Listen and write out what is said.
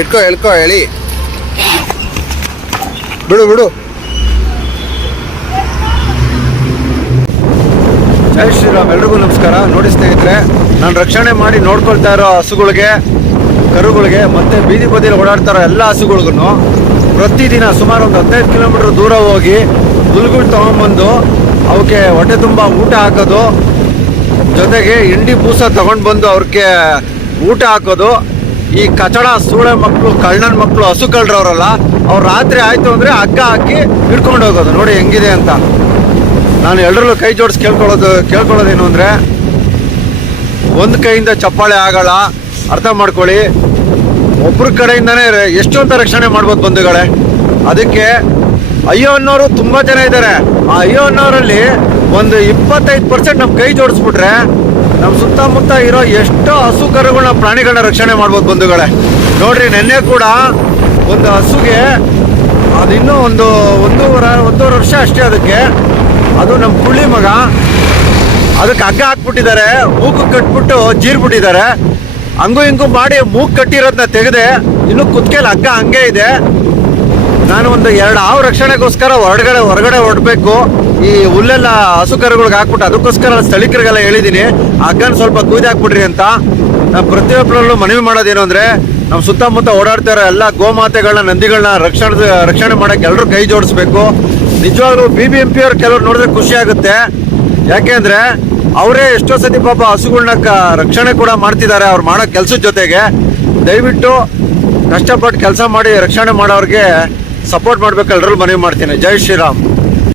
ಇಟ್ಕೋ ಹೇಳ್ಕೋ ಹೇಳಿ ಬಿಡು ಬಿಡು. ಜೈ ಶ್ರೀರಾಮ್. ಎಲ್ರಿಗೂ ನಮಸ್ಕಾರ. ನೋಡಿ ಸ್ನೇಹಿತರೆ, ನಾನು ರಕ್ಷಣೆ ಮಾಡಿ ನೋಡ್ಕೊಳ್ತಾ ಇರೋ ಹಸುಗಳಿಗೆ, ಕರುಗಳಿಗೆ ಮತ್ತೆ ಬೀದಿ ಬದಿಯಲ್ಲಿ ಓಡಾಡ್ತಾ ಇರೋ ಎಲ್ಲ ಹಸುಗಳಿಗೂ ಪ್ರತಿದಿನ ಸುಮಾರು ಒಂದು 15 ಕಿಲೋಮೀಟರ್ ದೂರ ಹೋಗಿ ಹುಲ್ಗಳು ತೊಗೊಂಬಂದು ಅವಕ್ಕೆ ಹೊಟ್ಟೆ ತುಂಬ ಊಟ ಹಾಕೋದು, ಜೊತೆಗೆ ಹಿಂಡಿ ಬೂಸ ತಗೊಂಡು ಬಂದು ಅವ್ರಿಗೆ ಊಟ ಹಾಕೋದು. ಈ ಕಚಡ ಸೂಳೆ ಮಕ್ಕಳು, ಕಳ್ಳನ ಮಕ್ಕಳು, ಹಸು ಕಳ್ಳರವರಲ್ಲ, ಅವ್ರು ರಾತ್ರಿ ಆಯಿತು ಅಂದರೆ ಹಗ್ಗ ಹಾಕಿ ಹಿಡ್ಕೊಂಡು ಹೋಗೋದು. ನೋಡಿ ಹೆಂಗಿದೆ ಅಂತ. ನಾನು ಎಲ್ಲರಲ್ಲೂ ಕೈ ಜೋಡಿಸಿ ಕೇಳ್ಕೊಳ್ಳೋದೇನು ಅಂದರೆ, ಒಂದು ಕೈಯಿಂದ ಚಪ್ಪಾಳೆ ಆಗಲ್ಲ, ಅರ್ಥ ಮಾಡ್ಕೊಳ್ಳಿ. ಒಬ್ಬರ ಕಡೆಯಿಂದನೇ ಎಷ್ಟೊಂತ ರಕ್ಷಣೆ ಮಾಡ್ಬೋದು ಬಂಧುಗಳೇ. ಅದಕ್ಕೆ ಅಯ್ಯೋ ಅನ್ನೋರು ತುಂಬ ಜನ ಇದ್ದಾರೆ. ಆ ಅಯ್ಯೋ ಅನ್ನೋರಲ್ಲಿ ಒಂದು 25% ನಮ್ಮ ಕೈ ಜೋಡಿಸ್ಬಿಟ್ರೆ ನಮ್ಮ ಸುತ್ತಮುತ್ತ ಇರೋ ಎಷ್ಟೋ ಹಸು ಕರುಗಳನ್ನ, ಪ್ರಾಣಿಗಳನ್ನ ರಕ್ಷಣೆ ಮಾಡ್ಬೋದು ಬಂಧುಗಳೇ. ನೋಡ್ರಿ, ನೆನ್ನೆ ಕೂಡ ಒಂದು ಹಸುಗೆ ಅದಿನ್ನೂ ಒಂದೂವರೆ ವರ್ಷ ಅಷ್ಟೇ ಅದಕ್ಕೆ. ಅದು ನಮ್ಮ ಕುಳ್ಳಿ ಮಗ. ಅದಕ್ಕೆ ಹಗ್ಗ ಹಾಕ್ಬಿಟ್ಟಿದ್ದಾರೆ, ಮೂಗು ಕಟ್ಬಿಟ್ಟು ಜೀರ್ಬಿಟ್ಟಿದ್ದಾರೆ. ಹಂಗೂ ಹಿಂಗೂ ಮಾಡಿ ಮೂಗು ಕಟ್ಟಿರೋದನ್ನ ತೆಗೆದೆ, ಇನ್ನೂ ಕುತ್ಕೆಲಿ ಹಗ್ಗ ಹಂಗೆ ಇದೆ. ನಾನು ಒಂದು 2 ಹಾವು ರಕ್ಷಣೆಗೋಸ್ಕರ ಹೊರಗಡೆ ಹೊರಡಬೇಕು. ಈ ಹುಲ್ಲೆಲ್ಲ ಹಸು ಕರುಗಳಿಗೆ ಹಾಕ್ಬಿಟ್ಟು ಅದಕ್ಕೋಸ್ಕರ ಸ್ಥಳೀಕರಿಗೆಲ್ಲ ಹೇಳಿದ್ದೀನಿ, ಹಗ್ಗನ ಸ್ವಲ್ಪ ಕುಯ್ದು ಹಾಕ್ಬಿಡ್ರಿ ಅಂತ. ನಾನು ಪ್ರತಿಯೊಬ್ಬರಲ್ಲೂ ಮನವಿ ಮಾಡೋದೇನು ಅಂದರೆ, ನಮ್ಮ ಸುತ್ತಮುತ್ತ ಓಡಾಡ್ತಾ ಇರೋ ಎಲ್ಲ ಗೋಮಾತೆಗಳನ್ನ, ನಂದಿಗಳನ್ನ ರಕ್ಷಣೆ ಮಾಡೋಕ್ಕೆ ಎಲ್ಲರೂ ಕೈ ಜೋಡಿಸ್ಬೇಕು. ನಿಜವಾಗ್ಲೂ BBMP ಅವ್ರು ಕೆಲವ್ರು ನೋಡಿದ್ರೆ ಖುಷಿ ಆಗುತ್ತೆ. ಯಾಕೆಂದರೆ ಅವರೇ ಎಷ್ಟೋ ಸತಿ ಪಾಪ ಹಸುಗಳನ್ನ ರಕ್ಷಣೆ ಕೂಡ ಮಾಡ್ತಿದ್ದಾರೆ ಅವ್ರು ಮಾಡೋ ಕೆಲಸದ ಜೊತೆಗೆ. ದಯವಿಟ್ಟು ಕಷ್ಟಪಟ್ಟು ಕೆಲಸ ಮಾಡಿ ರಕ್ಷಣೆ ಮಾಡೋರಿಗೆ ಸಪೋರ್ಟ್ ಮಾಡಬೇಕು, ಎಲ್ಲರೂ ಮನವಿ ಮಾಡ್ತೀನಿ. ಜೈ ಶ್ರೀರಾಮ್.